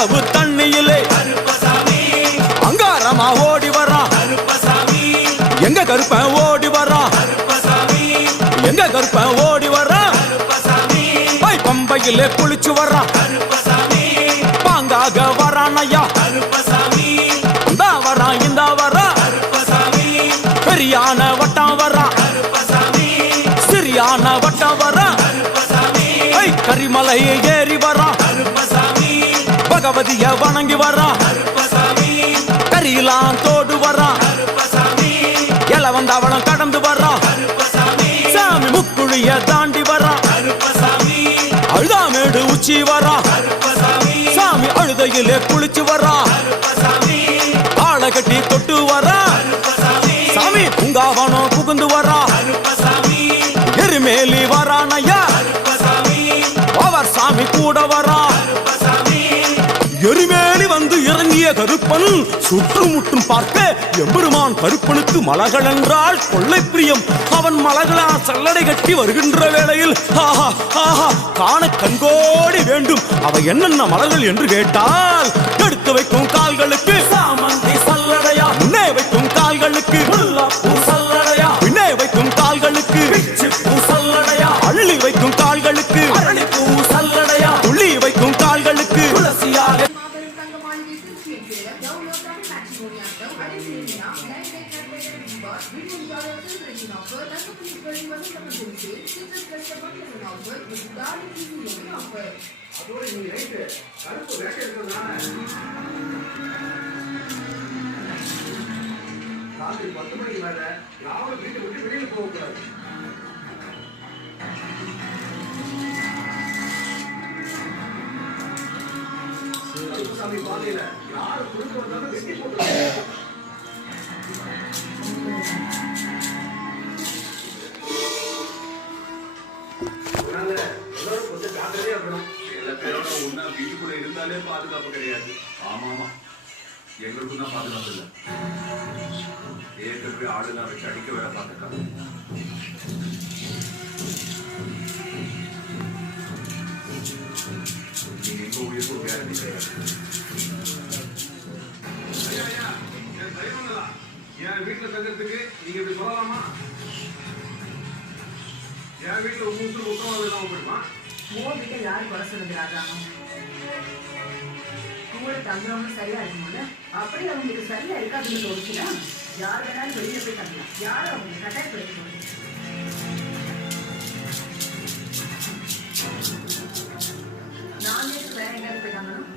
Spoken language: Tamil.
அவ்வளவு தண்ணியிலே அங்காரமா ஓடி வரான் எங்க கருப்பன் ஓடி வரான் எங்க கருப்பன் ஓடி வரான் பம்பையிலே குளிச்சு வரான் பாங்காக வரான் ஐயா இந்தா வரான் இந்த வரான் பெரியான வட்டம் வரான் சிறியான வட்டம் வரான் கரிமலையை ஏறி வரான் பகவதிய வணங்கி வரான் கரியெல்லாம் தோடு வரான் எல வந்தவளம் கடந்து வரான் சாமி முக்குழிய தாண்டி வரான் அழுதாமேடு உச்சி வரான் சாமி அழுதையிலே குளிச்சு வரான் ஆளை கட்டி தொட்டு வரான் சாமி பூங்காவனம் புகுந்து வரான் எருமேலி வரான் ஐயா அவர் சாமி கூட வரான் எருமேலி வந்து இறங்கிய கருப்பன் சுற்றுமுற்றும் பார்க்க எம்பெருமான் கருப்பனுக்கு மலகள் என்றால் கொள்ளை பிரியம். அவன் மலகளால் சல்லடை கட்டி வருகின்ற வேளையில் ஆஹா ஆஹா காண கண்கோடி வேண்டும். அவை என்னென்ன மலர்கள் என்று கேட்டால் எடுத்து வைக்கும் கால்களுக்கு சாமந்தி சல்லடையா, முன்னே வைக்கும் கால்களுக்கு முல்லைப்பூ சல்லடையா, பின்னே வைக்கும் கால்களுக்கு பிச்சிப்பூ சல்லடையா, அள்ளி வைக்கும் கால்களுக்கு அரளிப்பூ சல்லடையா, துள்ளி வைக்கும் கால்களுக்கு துளசியாக ராத்திரி 10 மணிக்கு மேல யாரும் வீட்டை விட்டு வெளியில போகக்கூடாது. சாமி பாதையில யாரு குறுக்க வந்தாலும் வெட்டி போட்டுருவாங்க. எல்லாரும் கொஞ்சம் ஜாக்கிரதையா இருக்கணும். எல்லா பேரோட ஒன்னா வீட்டுக்குள்ள இருந்தாலே பாதுகாப்பு கிடையாது. ஆமா ஆமா, எங்களுக்கும் தான் பாதுகாப்பு இல்லை. ஏற்கனவே ஆளுநர் வச்சு அடிக்க வேற பார்த்துருக்காங்க. நீங்க எங்க உயிருக்கு ஒரு கேரண்டி கிடையாது. என் வீட்டுல தங்கிறதுக்கு நீங்க இப்படி சொல்லலாமா? என் வீட்டுல உங்களுக்கு உத்தரவாதம் இல்லாம போயிடுமா? உன் வீட்டை யாரு குறை சொல்லுது ராஜா? கூட தங்குறவங்க சரியா இருக்கும்ல, அப்படி அவங்களுக்கு சரியா இருக்காதுன்னு தோணுச்சுன்னா யார் வேணாலும் வெளியில போய் தங்கலாம். யாரும் அவங்க கட்டாயப்படுத்த நான் வேற எங்கேயாவது போய் தங்கணும்.